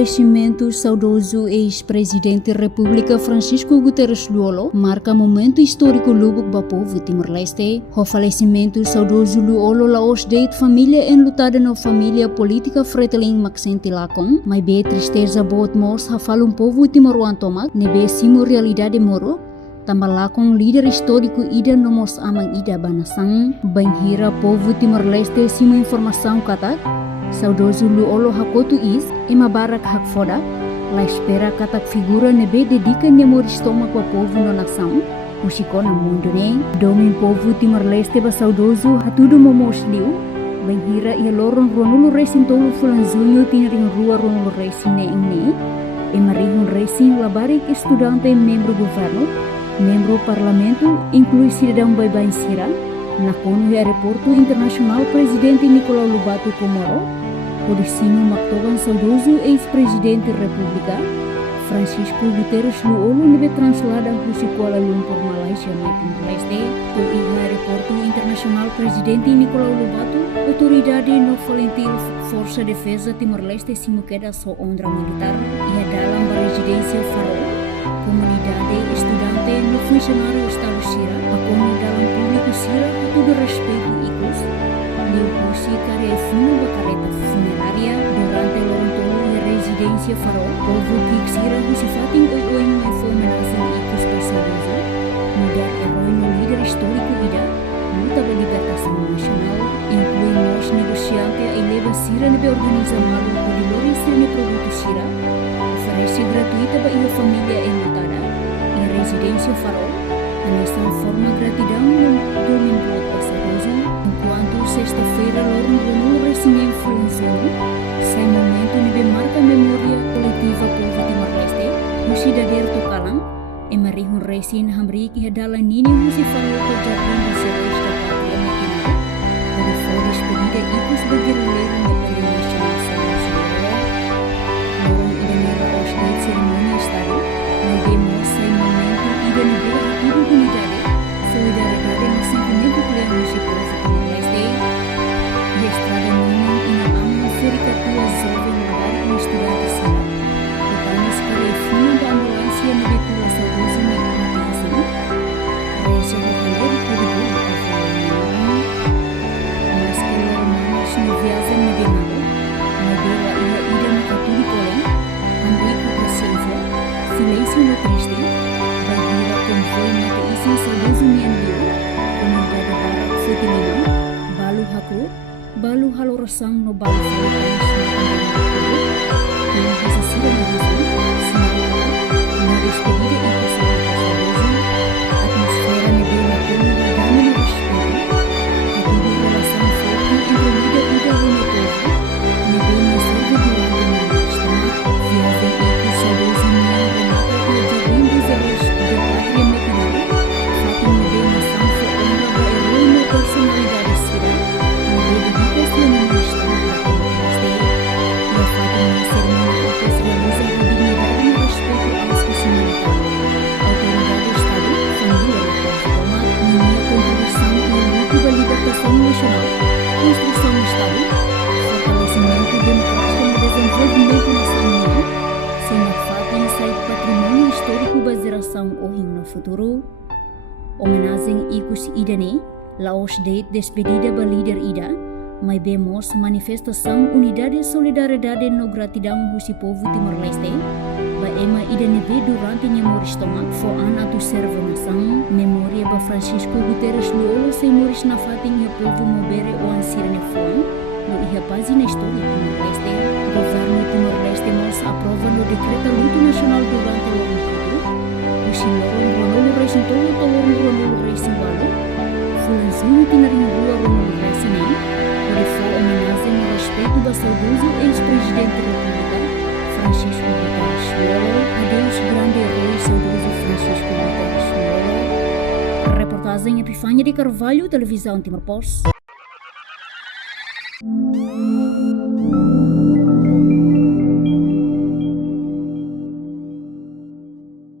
falecimento saudoso ex-presidente da República Francisco Guterres Luolo marca momento histórico lubuk ba povo Timor-Leste. O falecimento saudoso Luolo laos deit família enlutada na família política Fretilin Maxenti Lacon, mas be tristeza bot mos hafal povo Timoruan tomak, nebe simo realidade moro, Tambalakong líder histórico ida nomos amang ida banasang, banhira povo Timor-Leste simo informação katak, saudoso Luolo hakotu is, emabarak hakfoda, la espera katak figura nebe dedica nemor estômago a povo no nação, usiko na mundo ne, domin povo Timor-Leste ba saudoso hatudo momos liu, banhira ia lorong Ronulo Racing tolo fulan junho tinaring rua Ronulo Racing ne ingni, emarihun Racing labarik estudante membro governo, membro parlamento, inclui cidadão Baibain Sira, na CONU Aeroporto Internacional Presidente Nicolau Lobato Comoro, o destino Mactogan saudoso ex-presidente da República, Francisco Guterres Luolo nebe translada husi Kuala Lumpur, Malaysia, na Timor-Leste, o Aeroporto Internacional Presidente Nicolau Lobato, autoridade no Valentil Força Defesa Timor-Leste simukeda so ondra militar, ia dalam residência Farol, comunidade estudante no funcionário Estado Sira, apoio dalam público Sira, tudo respeito ikut, liupusi karya funo bakareta funeraria, durante lontolo e residência Farol, povo Kik Sira husifating oi no informação ikut persaudoso, mudar herói no líder histórico ida, luta pela libertação nacional, inclui nós negociante a eleva Sira nebe organiza malu o dilori Sira produto Sira, oferece gratuita para a família enlutada em residência Farol, nessa forma gratidão no domingo passadoso, enquanto sexta-feira Lorno Ronulo Racing influenciou, sem momento nebe marca memória coletiva povo Timor-Leste, o cidadão Tokalang, e marihun Racing hamri que redala nini musi Farol ke jardim di Serais da Pátria Matinal, onde foi despedida ikut sebagai relevo independen nasional Serais Lorong idanera osdait cerimônia Estado, demos sem momento ida negara tudo unidade, solidariedade no sentimento pleno de povo Timor-Leste, e estrada nini ina amu ferikatua jovem lugar no estudante Sira, botanis para efino da ambulância no betua saudoso me atenção, reja o calor por bom mas que normalmente no viagem me benalo, modela ida no capítulo porém, andei com paciência, silêncio no triste, bahira convoy mata isin saudoso miandu, comunidade barat Fretilin, balu haku, balu halorosang no balu yang bisa sila narusan, sinarita, na despedida e passaporte saudoso, atmosfera nebela pelo dami no respeito, a tudo relação forte entre líder e da povo, nebela serve durante a estama, viagem e saudoso mian remata e a jardim dos heróis da Pátria Matinal, fato nebela sanfa honra da herói na personalidade Sira, nebela dedica-se na estama da Timor-Leste, e a fato na cerimônia que se realiza a dignidade e respeito à instituição militar, autoridade do Estado, família do povo toma, minha contribuição e luta da libertação nacional, construção do Estado, fortalecimento democrático no desenvolvimento nacional, sem a falta em sair patrimônio histórico da geração Ohing no futuro, homenagem Ikus Idane, Laos Date despedida da líder Ida, mas vemos manifestação unidade e solidariedade no gratidão husi povo Timor-Leste, ba ema Ida nebe durante nemor estômago, fo ana tu serve nação, memória ba Francisco Guterres Luolo sem moris na fating e povo mobere o ansira ne fuan, no iha paz na história Timor-Leste, governo Timor-Leste mos aprova no decreto luto nacional durante o ano futuro, husi lorong Ronulo Racing tolo Ronulo Racing balu, fulan junho tinaring rua Ronulo Racing ne, onde foi homenagem e respeito da saudoso ex-presidente da República, Francisco Guterres Luolo, adeus grande herói saudoso Francisco Guterres Luolo. Reportagem Epifânia de Carvalho, Televisão Timor-Post.